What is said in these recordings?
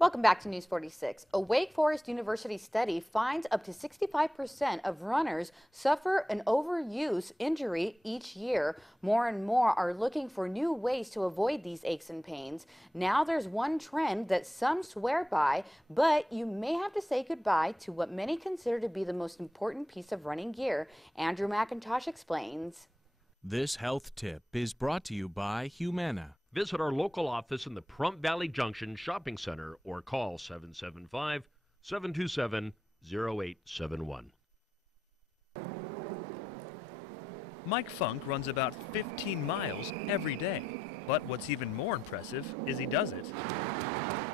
Welcome back to News 46. A Wake Forest University study finds up to 65% of runners suffer an overuse injury each year. More and more are looking for new ways to avoid these aches and pains. Now there's one trend that some swear by, but you may have to say goodbye to what many consider to be the most important piece of running gear. Andrew McIntosh explains. This health tip is brought to you by Humana. Visit our local office in the Pahrump Valley Junction Shopping Center or call 775-727-0871. Mike Funk runs about 15 miles every day, but what's even more impressive is he does it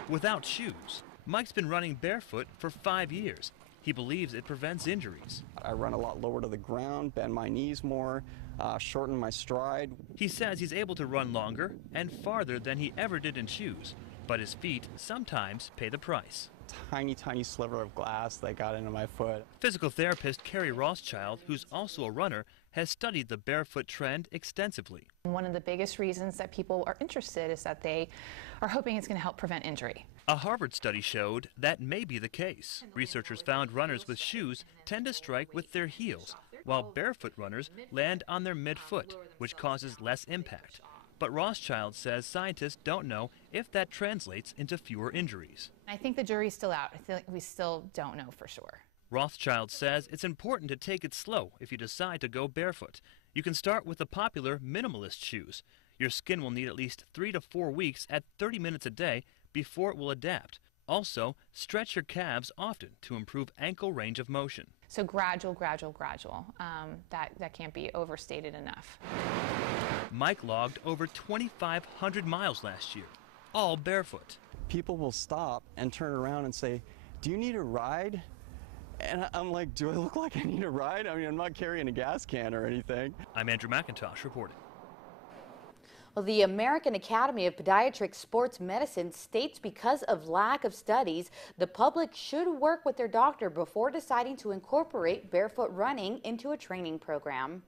without shoes. Mike's been running barefoot for 5 years. He believes it prevents injuries. I run a lot lower to the ground, bend my knees more, shorten my stride. He says he's able to run longer and farther than he ever did in shoes, but his feet sometimes pay the price. Tiny, tiny sliver of glass that got into my foot. Physical therapist Carrie Rothschild, who's also a runner, has studied the barefoot trend extensively. One of the biggest reasons that people are interested is that they are hoping it's going to help prevent injury. A Harvard study showed that may be the case. Researchers found runners with shoes tend to strike with their heels, while barefoot runners land on their midfoot, which causes less impact. But Rothschild says scientists don't know if that translates into fewer injuries. I think the jury's still out. I feel like we still don't know for sure. Rothschild says it's important to take it slow if you decide to go barefoot. You can start with the popular minimalist shoes. Your skin will need at least 3 to 4 weeks at 30 minutes a day before it will adapt. Also, stretch your calves often to improve ankle range of motion. So gradual. That can't be overstated enough. Mike logged over 2,500 miles last year, all barefoot. People will stop and turn around and say, "Do you need a ride?" And I'm like, do I look like I need a ride? I mean, I'm not carrying a gas can or anything. I'm Andrew McIntosh reporting. Well, the American Academy of Podiatric Sports Medicine states because of lack of studies, the public should work with their doctor before deciding to incorporate barefoot running into a training program.